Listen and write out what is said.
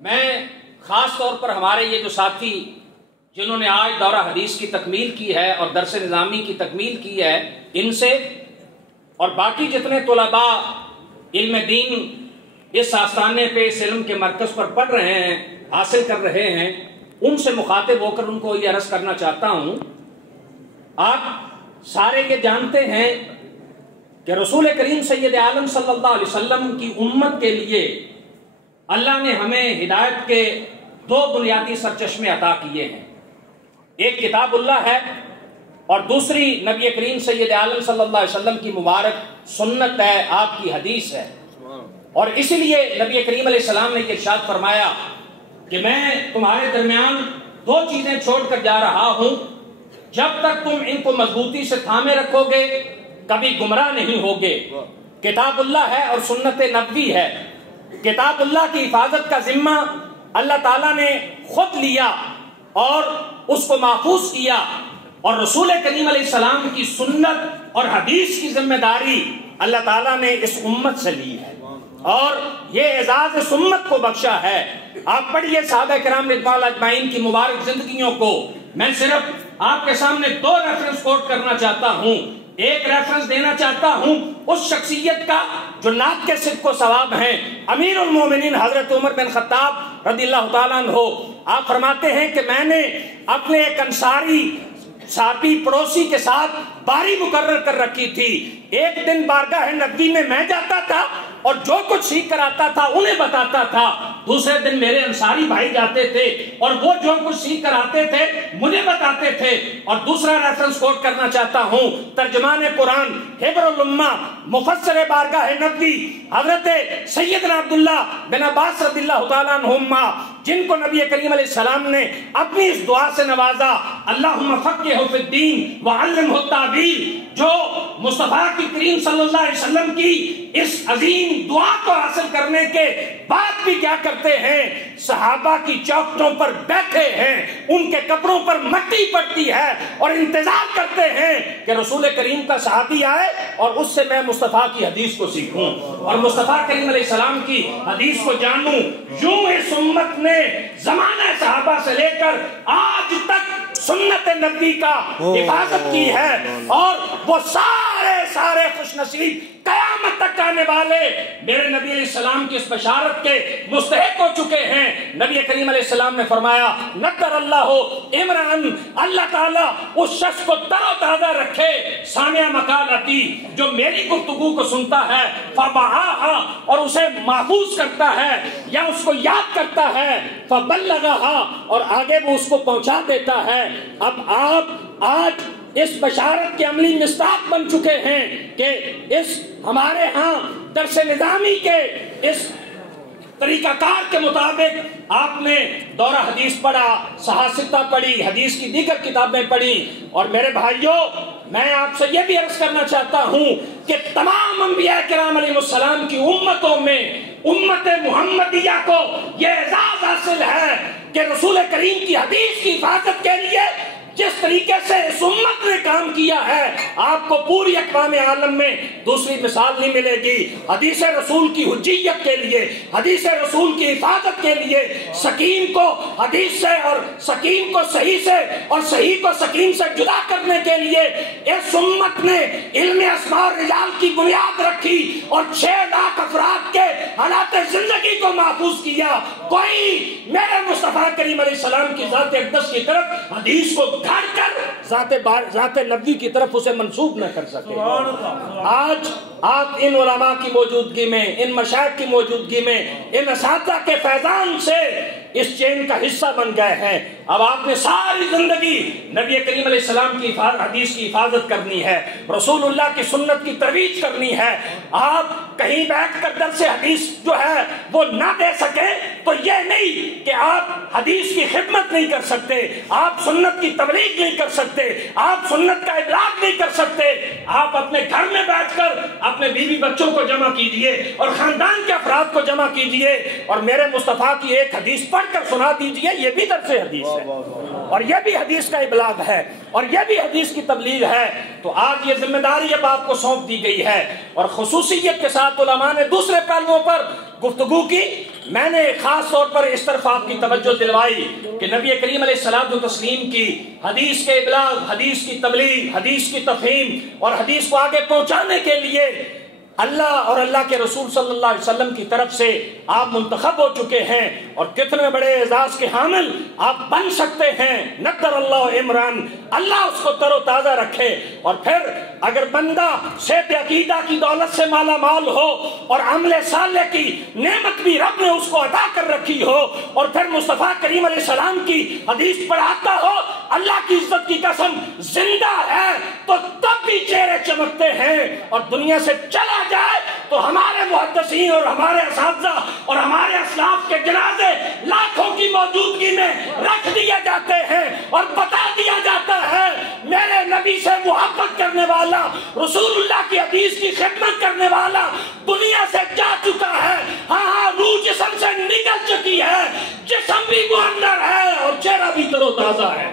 میں خاص طور پر ہمارے یہ جو ساتھی جنہوں نے آج دورہ حدیث کی تکمیل کی ہے اور درس نظامی کی تکمیل کی ہے، ان سے اور باقی جتنے طلباء علم دین اس آستانے پہ اس علم کے مرکز پر پڑھ رہے ہیں، حاصل کر رہے ہیں، ان سے مخاطب ہو کر ان کو یہ عرض کرنا چاہتا ہوں، آپ سارے یہ جانتے ہیں کہ رسول کریم سید عالم صلی اللہ علیہ وسلم کی امت کے لیے اللہ نے ہمیں ہدایت کے دو بنیادی سرچشمے عطا کیے ہیں۔ ایک کتاب اللہ ہے اور دوسری نبی کریم سید عالم صلی اللہ علیہ وسلم کی مبارک سنت ہے، آپ کی حدیث ہے۔ اور اسی لیے نبی کریم علیہ السلام نے یہ ارشاد فرمایا کہ میں تمہارے درمیان دو چیزیں چھوڑ کر جا رہا ہوں، جب تک تم ان کو مضبوطی سے تھامے رکھو گے کبھی گمراہ نہیں ہوگے۔ کتاب اللہ ہے اور سنت نبوی ہے۔ کتاب اللہ کی حفاظت کا ذمہ اللہ تعالیٰ نے خود لیا اور اس کو محفوظ کیا، اور رسول کریم علیہ السلام کی سنت اور حدیث کی ذمہ داری اللہ تعالیٰ نے اس امت سے لی ہے اور یہ اعزاز اس امت کو بخشا ہے۔ آپ پڑھیے صحابہ کرام رضوان اللہ اجمعین کی مبارک زندگیوں کو۔ میں صرف آپ کے سامنے دو ریفرنس کوٹ کرنا چاہتا ہوں۔ ایک ریفرنس دینا چاہتا ہوں اس شخصیت کا جو نعت کے صدق و ثواب ہیں، امیر المومنین حضرت عمر بن خطاب رضی اللہ تعالیٰ عنہ۔ آپ فرماتے ہیں کہ میں نے اپنے ایک انصاری صحابی پڑوسی کے ساتھ باری مقرر کر رکھی تھی۔ ایک دن بارگاہ نبوی میں جاتا تھا اور جو کچھ سیکھ کر آتا تھا انہیں بتاتا تھا، دوسرے دن میرے انصاری بھائی جاتے تھے اور وہ جو کچھ سیکھ کر آتے تھے مجھے بتاتے تھے۔ اور دوسرا ریفرنس کوٹ کرنا چاہتا ہوں، ترجمان قرآن حبر الامہ مفسر بارگاہ نبوی حضرت سیدنا عبداللہ بن عباس رضی اللہ تعالیٰ عنہما، جن کو نبی کریم علیہ السلام نے اپنی اس دعا سے نوازا، اللہم فقہہ فی الدین وعلمہ التاویل، جو مصطفیٰ کی کریم صلی اللہ علیہ وسلم کی اس عظیم دعا کو حاصل کرنے کے بعد بھی کیا کرتے ہیں؟ صحابہ کی چوکھٹوں پر بیٹھے ہیں، ان کے کپڑوں پر مٹی پڑتی ہے اور انتظار کرتے ہیں کہ رسول کریم کا صحابی آئے اور اس سے میں مصطفیٰ کی حدیث کو سیکھوں اور مصطفیٰ کریم علیہ السلام کی حدیث کو جانوں۔ یوں اس امت نے زمانہ صحابہ سے لے کر آج تک سنت نبی کا حفاظت کی ہے، اور وہ سارے خوش نصیب قیامت تک آنے والے میرے نبی علیہ السلام کی اس بشارت کے مستحق ہو چکے ہیں۔ نبی کریم علیہ السلام نے فرمایا، نذر اللہ عمران، اللہ تعالیٰ اس شخص کو تر و تازہ رکھے، سامع مقالتی، جو میری گفتگو کو سنتا ہے، فبعاہا، اور اسے محفوظ کرتا ہے یا اس کو یاد کرتا ہے، فبلغہا، اور آگے وہ اس کو پہنچا دیتا ہے۔ اب آپ آج اس بشارت کے عملی مصداق بن چکے ہیں کہ اس ہمارے ہاں درس نظامی کے اس طریقہ کار کے مطابق آپ نے دورہ حدیث پڑھا، صحاح پڑھی، حدیث کی دیگر کتابیں پڑھی، اور میرے بھائیوں میں آپ سے یہ بھی عرض کرنا چاہتا ہوں کہ تمام انبیاء کرام علیہ السلام کی امتوں میں امت محمدیہ کو یہ اعزاز حاصل ہے کہ رسول کریم کی حدیث کی حفاظت کے لیے جس طریقے سے اس امت نے کام کیا ہے، آپ کو پوری اقوام عالم میں دوسری مثال نہیں ملے گی۔ حدیث رسول کی حجیت کے لیے، حدیث رسول کی حفاظت کے لیے، سقیم کو حدیث سے اور سقیم کو صحیح سے اور صحیح کو سقیم سے جدا کرنے کے لیے اس امت نے علم اسماء اور رجال کی بنیاد رکھی اور 6 لاکھ افراد کے حالات زندگی کو محفوظ کیا۔ کوئی میرے مصطفیٰ کریم علیہ السلام کی ذات اقدس کی طرف حدیث کو گھڑ کر ذات نبوی کی طرف اسے منسوب نہ کر سکے۔ آج آپ ان علماء کی موجودگی میں، ان مشائخ کی موجودگی میں، ان اساتذہ کے فیضان سے اس چین کا حصہ بن گئے ہیں۔ اب آپ نے ساری زندگی نبی کریم علیہ السلام کی حدیث کی حفاظت کرنی ہے، رسول اللہ کی سنت کی ترویج کرنی ہے۔ آپ کہیں بیٹھ کر درس حدیث جو ہے وہ نہ دے سکے تو یہ نہیں کہ آپ حدیث کی خدمت نہیں کر سکتے، آپ سنت کی تبلیغ نہیں کر سکتے، آپ سنت کا ابلاغ نہیں کر سکتے۔ آپ اپنے گھر میں بیٹھ کر اپنے بیوی بچوں کو جمع کیجئے اور خاندان کے افراد کو جمع کیجئے اور میرے مصطفیٰ کی ایک حدیث پڑھ کر سنا دیجئے، یہ بھی درس حدیث ہے اور یہ بھی حدیث کا ابلاغ ہے اور یہ بھی حدیث کی تبلیغ ہے۔ تو آج یہ ذمہ داری اب آپ کو سونپ دی گئی ہے، اور خصوصیت کے ساتھ علماء نے دوسرے پہلوؤں پر گفتگو کی میں نے خاص طور پر اس طرف آپ کی توجہ دلوائی کہ نبی کریم علیہ الصلوۃ والتسلیم کی حدیث کے ابلاغ، حدیث کی تبلیغ، حدیث کی تفہیم اور حدیث کو آگے پہنچانے کے لیے اللہ اور اللہ کے رسول صلی اللہ علیہ وسلم کی طرف سے آپ منتخب ہو چکے ہیں، اور کتنے بڑے اعزاز کے حامل آپ بن سکتے ہیں۔ نقر اللہ عمران، اللہ اس کو تر و تازہ رکھے۔ اور پھر اگر بندہ صحت عقیدہ کی دولت سے مالا مال ہو اور عمل صالح کی نعمت بھی رب نے اس کو عطا کر رکھی ہو، اور پھر مصطفیٰ کریم علیہ السلام کی حدیث پڑھاتا ہو، اللہ کی عزت کی قسم زندہ ہے تو تب بھی چہرے چمکتے ہیں، اور دنیا سے چلا جائے تو ہمارے محدثین اور ہمارے اساتذہ اور ہمارے اسلاف کے جنازے لاکھوں کی موجودگی میں رکھ دیے جاتے ہیں، اور بتا دیا جاتا ہے میرے نبی سے محبت کرنے والا، رسول اللہ کی حدیث کی خدمت کرنے والا دنیا سے جا چکا ہے۔ ہاں روح جسم سے نکل چکی ہے، جسم بھی وہ اندر ہے اور چہرہ بھی تر و تازہ ہے۔